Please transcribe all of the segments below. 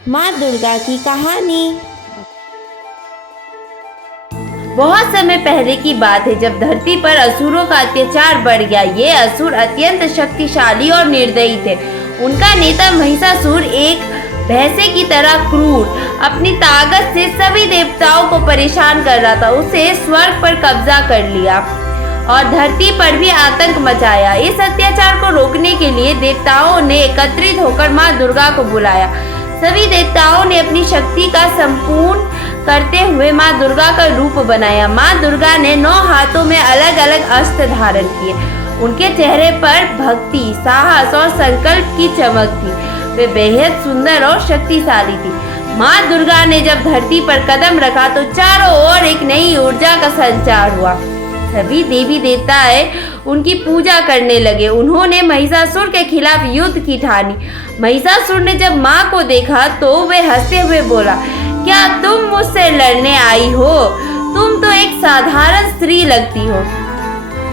माँ दुर्गा की कहानी। बहुत समय पहले की बात है, जब धरती पर असुरों का अत्याचार बढ़ गया। ये असुर अत्यंत शक्तिशाली और निर्दयी थे। उनका नेता महिषासुर एक भैंसे की तरह क्रूर अपनी ताकत से सभी देवताओं को परेशान कर रहा था। उसे स्वर्ग पर कब्जा कर लिया और धरती पर भी आतंक मचाया। इस अत्याचार को रोकने के लिए देवताओं ने एकत्रित होकर माँ दुर्गा को बुलाया। सभी देवताओं ने अपनी शक्ति का संपूर्ण करते हुए माँ दुर्गा का रूप बनाया। माँ दुर्गा ने 9 हाथों में अलग अलग अस्त्र धारण किए। उनके चेहरे पर भक्ति, साहस और संकल्प की चमक थी। वे बेहद सुंदर और शक्तिशाली थी। माँ दुर्गा ने जब धरती पर कदम रखा तो चारों ओर एक नई ऊर्जा का संचार हुआ। सभी देवी देवताएं उनकी पूजा करने लगे। उन्होंने महिषासुर के खिलाफ युद्ध की ठानी। महिषासुर ने जब माँ को देखा तो वे हंसते हुए बोला, क्या तुम मुझसे लड़ने आई हो? तुम तो एक साधारण स्त्री लगती हो।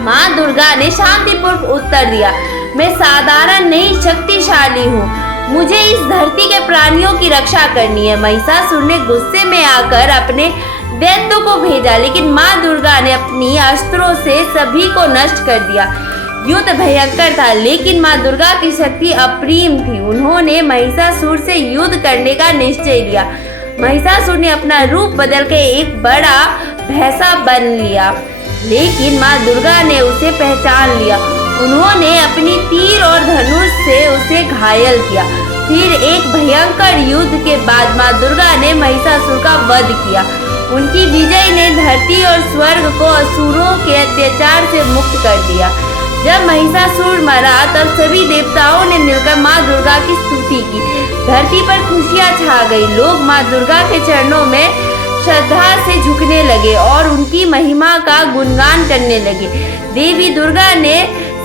माँ दुर्गा ने शांतिपूर्वक उत्तर दिया, मैं साधारण नहीं, शक्तिशाली हूँ। मुझे इस धरती के प्राणियों की रक्षा करनी है। महिषासुर ने गुस्से में आकर अपने दैत्यों को भेजा, लेकिन माँ दुर्गा ने अपनी अस्त्रों से सभी को नष्ट कर दिया। युद्ध भयंकर था, लेकिन माँ दुर्गा की शक्ति अप्रीम थी। उन्होंने महिषासुर से युद्ध करने का निश्चय लिया। महिषासुर ने अपना रूप बदल के एक बड़ा भैंसा बन लिया, लेकिन माँ दुर्गा ने उसे पहचान लिया। उन्होंने अपनी तीर और धनुष से उसे घायल किया। फिर एक भयंकर युद्ध के बाद माँ दुर्गा ने महिषासुर का वध किया। उनकी विजय ने धरती और स्वर्ग को असुरों के अत्याचार से मुक्त कर दिया। जब महिषासुर मरा तब सभी देवताओं ने मिलकर माँ दुर्गा की स्तुति की। धरती पर खुशियाँ छा गई। लोग माँ दुर्गा के चरणों में श्रद्धा से झुकने लगे और उनकी महिमा का गुणगान करने लगे। देवी दुर्गा ने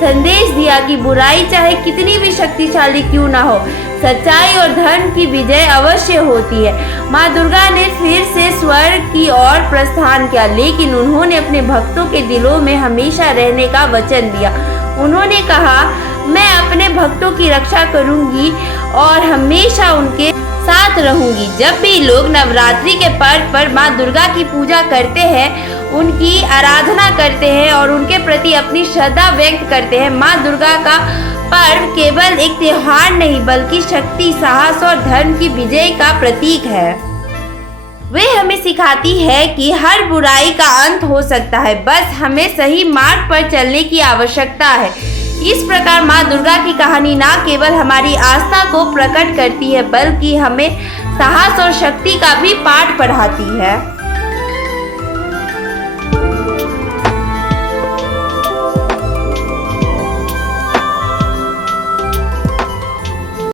संदेश दिया कि बुराई चाहे कितनी भी शक्तिशाली क्यों ना हो, सच्चाई और धर्म की विजय अवश्य होती है। माँ दुर्गा ने फिर से स्वर्ग की ओर प्रस्थान किया, लेकिन उन्होंने अपने भक्तों के दिलों में हमेशा रहने का वचन दिया। उन्होंने कहा, मैं अपने भक्तों की रक्षा करूंगी और हमेशा उनके साथ रहूंगी। जब भी लोग नवरात्रि के पर्व पर माँ दुर्गा की पूजा करते हैं, उनकी आराधना करते हैं और उनके प्रति अपनी श्रद्धा व्यक्त करते हैं, माँ दुर्गा का पर्व केवल एक त्योहार नहीं बल्कि शक्ति, साहस और धर्म की विजय का प्रतीक है। वे हमें सिखाती है कि हर बुराई का अंत हो सकता है, बस हमें सही मार्ग पर चलने की आवश्यकता है। इस प्रकार माँ दुर्गा की कहानी न केवल हमारी आस्था को प्रकट करती है बल्कि हमें साहस और शक्ति का भी पाठ पढ़ाती है।